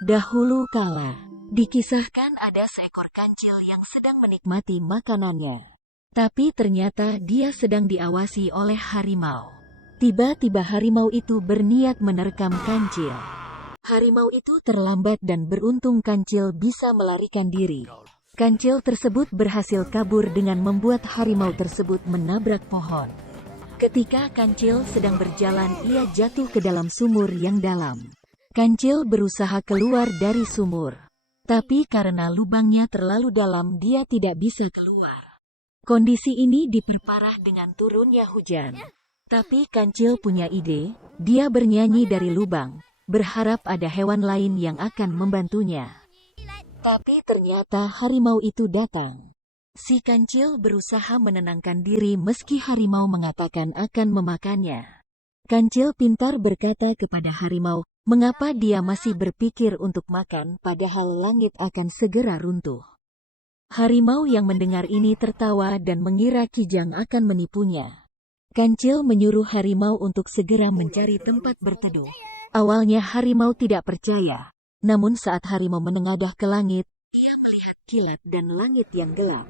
Dahulu kala, dikisahkan ada seekor kancil yang sedang menikmati makanannya. Tapi ternyata dia sedang diawasi oleh harimau. Tiba-tiba harimau itu berniat menerkam kancil. Harimau itu terlambat dan beruntung kancil bisa melarikan diri. Kancil tersebut berhasil kabur dengan membuat harimau tersebut menabrak pohon. Ketika kancil sedang berjalan, ia jatuh ke dalam sumur yang dalam. Kancil berusaha keluar dari sumur, tapi karena lubangnya terlalu dalam, dia tidak bisa keluar. Kondisi ini diperparah dengan turunnya hujan. Tapi kancil punya ide, dia bernyanyi dari lubang, berharap ada hewan lain yang akan membantunya. Tapi ternyata harimau itu datang. Si kancil berusaha menenangkan diri meski harimau mengatakan akan memakannya. Kancil pintar berkata kepada harimau, mengapa dia masih berpikir untuk makan padahal langit akan segera runtuh. Harimau yang mendengar ini tertawa dan mengira Kijang akan menipunya. Kancil menyuruh harimau untuk segera mencari tempat berteduh. Awalnya harimau tidak percaya, namun saat harimau menengadah ke langit, ia melihat kilat dan langit yang gelap.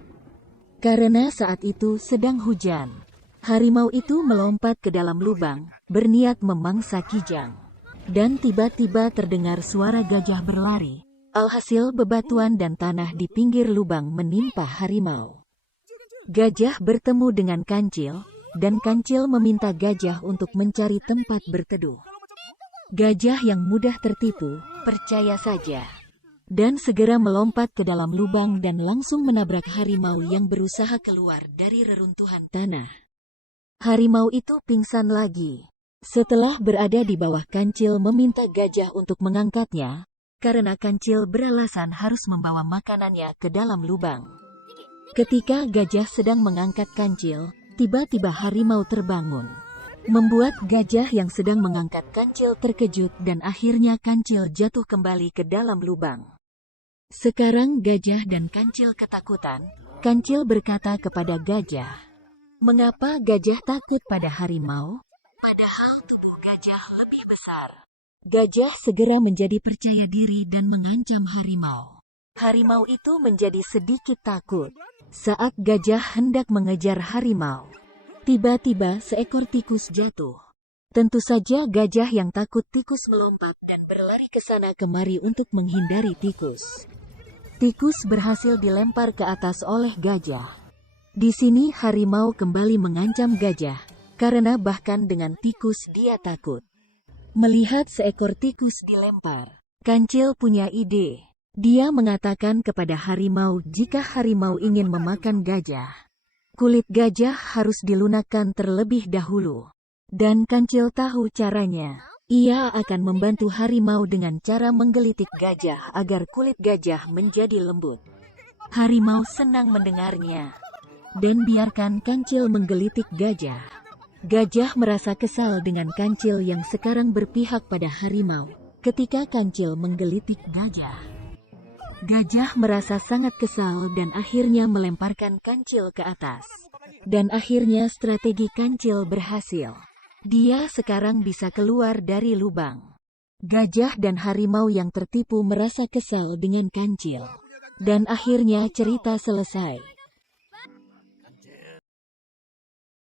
Karena saat itu sedang hujan, harimau itu melompat ke dalam lubang, berniat memangsa Kijang. Dan tiba-tiba terdengar suara gajah berlari. Alhasil bebatuan dan tanah di pinggir lubang menimpa harimau. Gajah bertemu dengan kancil, dan kancil meminta gajah untuk mencari tempat berteduh. Gajah yang mudah tertipu, percaya saja. Dan segera melompat ke dalam lubang dan langsung menabrak harimau yang berusaha keluar dari reruntuhan tanah. Harimau itu pingsan lagi. Setelah berada di bawah, kancil meminta gajah untuk mengangkatnya, karena kancil beralasan harus membawa makanannya ke dalam lubang. Ketika gajah sedang mengangkat kancil, tiba-tiba harimau terbangun. Membuat gajah yang sedang mengangkat kancil terkejut dan akhirnya kancil jatuh kembali ke dalam lubang. Sekarang gajah dan kancil ketakutan. Kancil berkata kepada gajah, "Mengapa gajah takut pada harimau? Padahal tubuh gajah lebih besar." Gajah segera menjadi percaya diri dan mengancam harimau. Harimau itu menjadi sedikit takut. Saat gajah hendak mengejar harimau, tiba-tiba seekor tikus jatuh. Tentu saja gajah yang takut tikus melompat dan berlari ke sana kemari untuk menghindari tikus. Tikus berhasil dilempar ke atas oleh gajah. Di sini harimau kembali mengancam gajah, karena bahkan dengan tikus dia takut. Melihat seekor tikus dilempar, kancil punya ide. Dia mengatakan kepada harimau jika harimau ingin memakan gajah, kulit gajah harus dilunakkan terlebih dahulu. Dan kancil tahu caranya. Ia akan membantu harimau dengan cara menggelitik gajah agar kulit gajah menjadi lembut. Harimau senang mendengarnya dan biarkan kancil menggelitik gajah. Gajah merasa kesal dengan kancil yang sekarang berpihak pada harimau. Ketika kancil menggelitik gajah, gajah merasa sangat kesal dan akhirnya melemparkan kancil ke atas. Dan akhirnya strategi kancil berhasil. Dia sekarang bisa keluar dari lubang. Gajah dan harimau yang tertipu merasa kesal dengan kancil. Dan akhirnya cerita selesai.